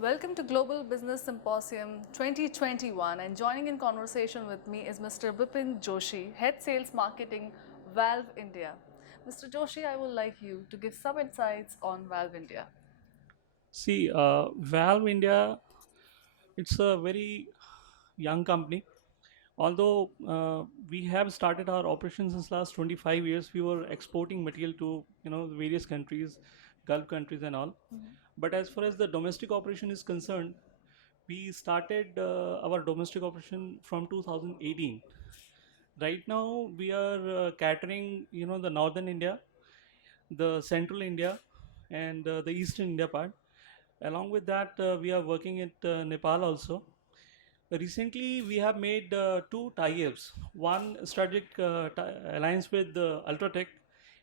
Welcome to Global Business Symposium 2021, and joining in conversation with me is Mr. Bipin Joshi, Head Sales Marketing, Valve India. Mr. Joshi, I would like you to give some insights on Valve India. See, Valve India, it's a very young company. Although we have started our operations since last 25 years, we were exporting material to various countries, Gulf countries and all. But as far as the domestic operation is concerned, we started our domestic operation from 2018. Right now, we are catering, the northern India, the central India, and the eastern India part. Along with that, we are working at Nepal also. Recently, we have made two tie-ups. One strategic alliance with Ultratech,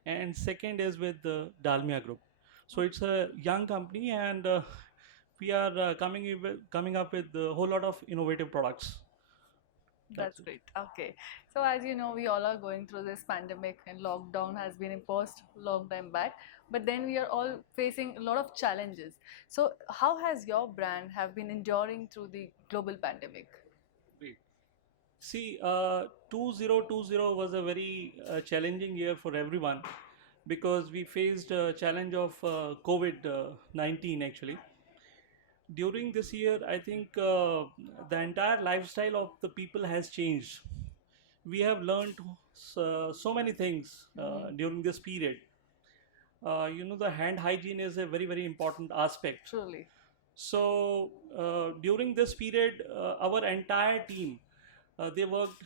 and second is with the Dalmia Group. So it's a young company, and we are coming up with a whole lot of innovative products. That's That's it. great. Okay. So, as you know, we all are going through this pandemic, and lockdown has been imposed long time back. But then we are all facing a lot of challenges. So, how has your brand have been enduring through the global pandemic? Great. See, 2020 was a very challenging year for everyone because we faced a challenge of COVID 19 actually. During this year, I think the entire lifestyle of the people has changed. We have learned so many things during this period. The hand hygiene is a very, very important aspect. Truly. So during this period, our entire team they worked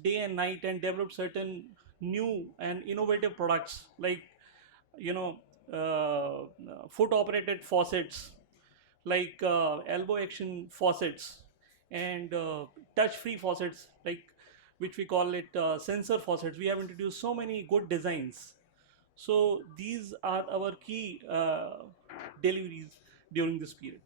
day and night and developed certain new and innovative products like foot operated faucets, like elbow action faucets and touch free faucets, like which we call it sensor faucets. We have introduced so many good designs. So these are our key deliveries during this period.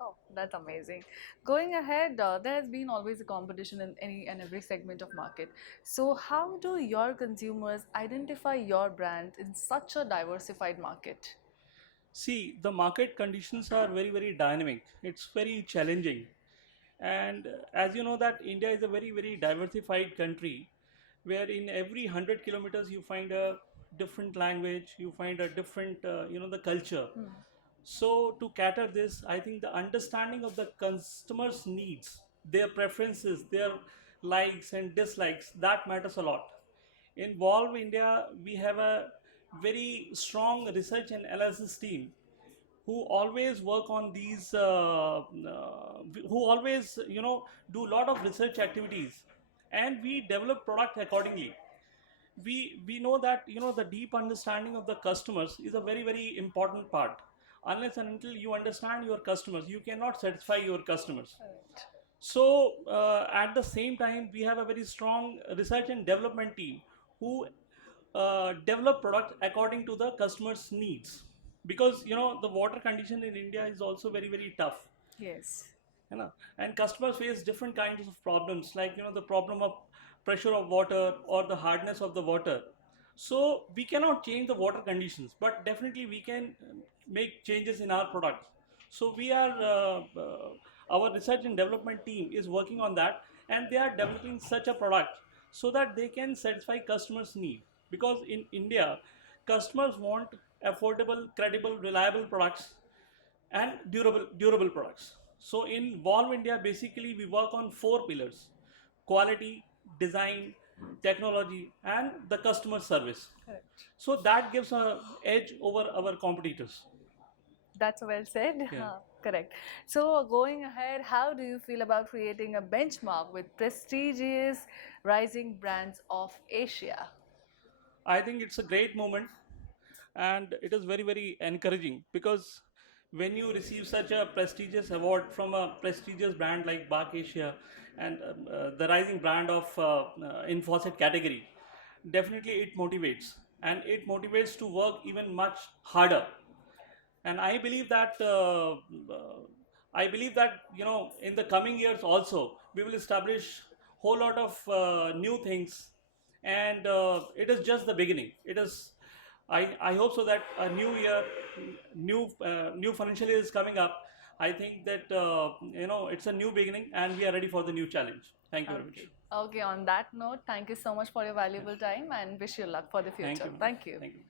Oh, that's amazing. Going ahead, there has been always a competition in any and every segment of market. So, how do your consumers identify your brand in such a diversified market? See, the market conditions are very, very dynamic. It's very challenging. And as you know that India is a very, very diversified country where in every 100 kilometers you find a different language, you find a different, the culture. So to cater this, I think the understanding of the customer's needs, their preferences, their likes and dislikes, that matters a lot. In Valve India, we have a very strong research and analysis team who always work on these, who always, do a lot of research activities, and we develop product accordingly. We know that the deep understanding of the customers is a very, very important part. Unless and until you understand your customers, you cannot satisfy your customers. Correct. So at the same time, we have a very strong research and development team who develop products according to the customer's needs. Because the water condition in India is also very, very tough. Yes. And customers face different kinds of problems, like the problem of pressure of water or the hardness of the water. So we cannot change the water conditions, but definitely we can make changes in our products. So we are our research and development team is working on that, and they are developing such a product so that they can satisfy customers need. Because in India, customers want affordable, credible, reliable products and durable products. So in Valve India, basically we work on four pillars: quality, design, technology, and the customer service. Correct. So that gives a edge over our competitors. That's well said. Yeah. Correct. So, going ahead, how do you feel about creating a benchmark with prestigious rising brands of Asia? I think it's a great moment, and it is very, very encouraging because when you receive such a prestigious award from a prestigious brand like Bak Asia and the rising brand of in faucet category, definitely it motivates, and it motivates to work even much harder. And I believe that in the coming years also we will establish whole lot of new things, and it is just the beginning. It is, I hope so that a new year, new financial year is coming up. I think that it's a new beginning, and we are ready for the new challenge. Thank you very much. Okay. Okay, on that note, thank you so much for your valuable time and wish you luck for the Thank future. you. Thank you. Thank you.